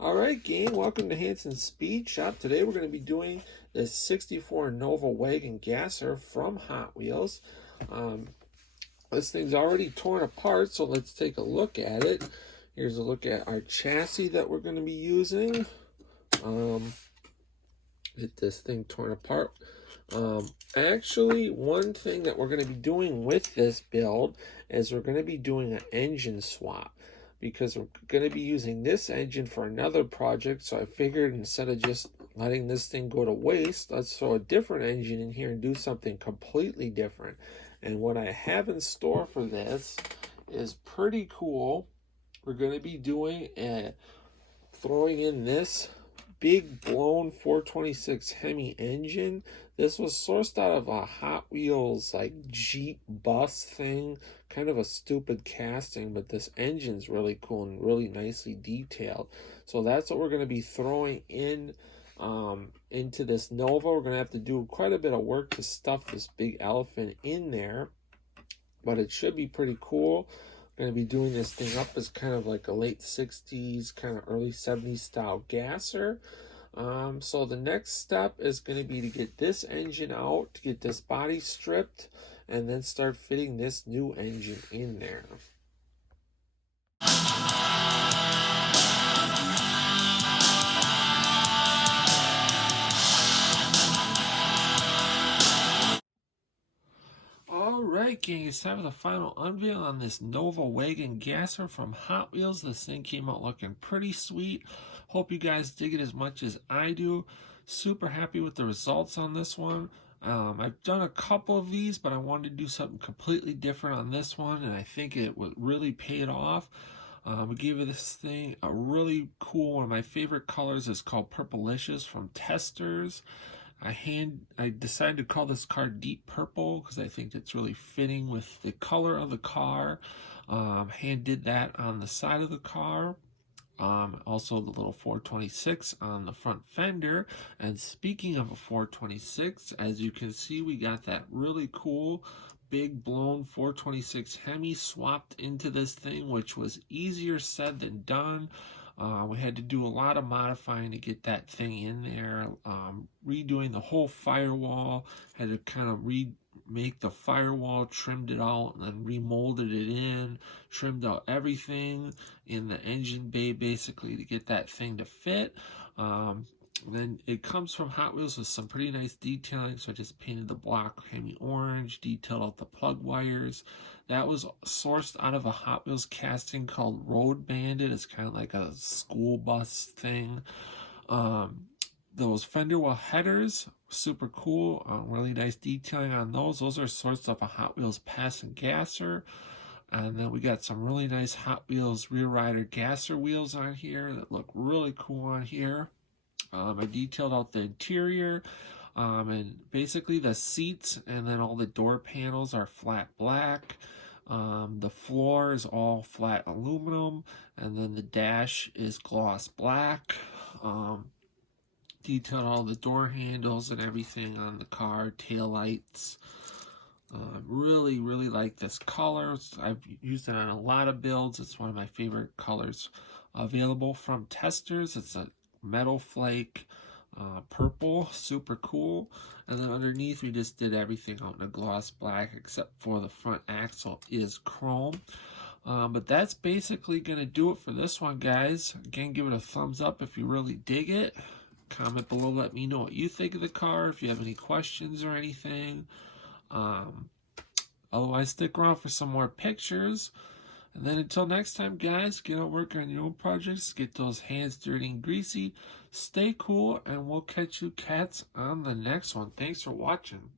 Alright gang, welcome to Hansens Speed Shop. Today we're going to be doing this 64 Nova Wagon gasser from Hot Wheels. This thing's already torn apart, so let's take a look at it. Here's a look at our chassis that we're going to be using. Get this thing torn apart. Actually, one thing that we're going to be doing with this build is we're going to be doing an engine swap, because we're going to be using this engine for another project. So I figured instead of just letting this thing go to waste, let's throw a different engine in here and do something completely different. And what I have in store for this is pretty cool. We're going to be doing throwing in this big blown 426 Hemi engine. This was sourced out of a Hot Wheels like Jeep bus thing, kind of a stupid casting, but this engine's really cool and really nicely detailed. So that's what we're going to be throwing in into this Nova. We're going to have to do quite a bit of work to stuff this big elephant in there, but it should be pretty cool. Going to be doing this thing up as kind of like a late 60s, kind of early 70s style gasser. So the next step is going to be to get this engine out, to get this body stripped, and then start fitting this new engine in there. Alright gang, it's time for the final unveil on this Nova Wagon gasser from Hot Wheels. This thing came out looking pretty sweet. Hope you guys dig it as much as I do. Super happy with the results on this one. I've done a couple of these, but I wanted to do something completely different on this one, and I think it would really pay it off. We gave this thing a really cool, one of my favorite colors is called Purplicious from Testers. I decided to call this car Deep Purple because I think it's really fitting with the color of the car. Hand did that on the side of the car. Also the little 426 on the front fender. And speaking of a 426, as you can see, we got that really cool big blown 426 Hemi swapped into this thing, which was easier said than done. We had to do a lot of modifying to get that thing in there, redoing the whole firewall, had to kind of remake the firewall, trimmed it out, and then remolded it in, trimmed out everything in the engine bay basically to get that thing to fit. Then it comes from Hot Wheels with some pretty nice detailing, so I just painted the block Hemi orange, detailed out the plug wires. That was sourced out of a Hot Wheels casting called Road Bandit. It's kind of like a school bus thing. Those fender well headers, super cool. Really nice detailing on those. Those are sourced off a Hot Wheels pass and gasser. And then we got some really nice Hot Wheels rear rider gasser wheels on here that look really cool on here. I detailed out the interior, and basically the seats and then all the door panels are flat black. The floor is all flat aluminum, and then the dash is gloss black. Detailed all the door handles and everything on the car, tail lights. Really like this color. I've used it on a lot of builds. It's one of my favorite colors available from Testers. It's a metal flake purple, super cool. And then underneath we just did everything out in a gloss black except for the front axle is chrome. But that's basically gonna do it for this one, guys. Again, give it a thumbs up if you really dig it. Comment below, let me know what you think of the car, if you have any questions or anything. Otherwise, stick around for some more pictures. And then until next time, guys, get out working on your own projects, get those hands dirty and greasy, stay cool, and we'll catch you cats on the next one. Thanks for watching.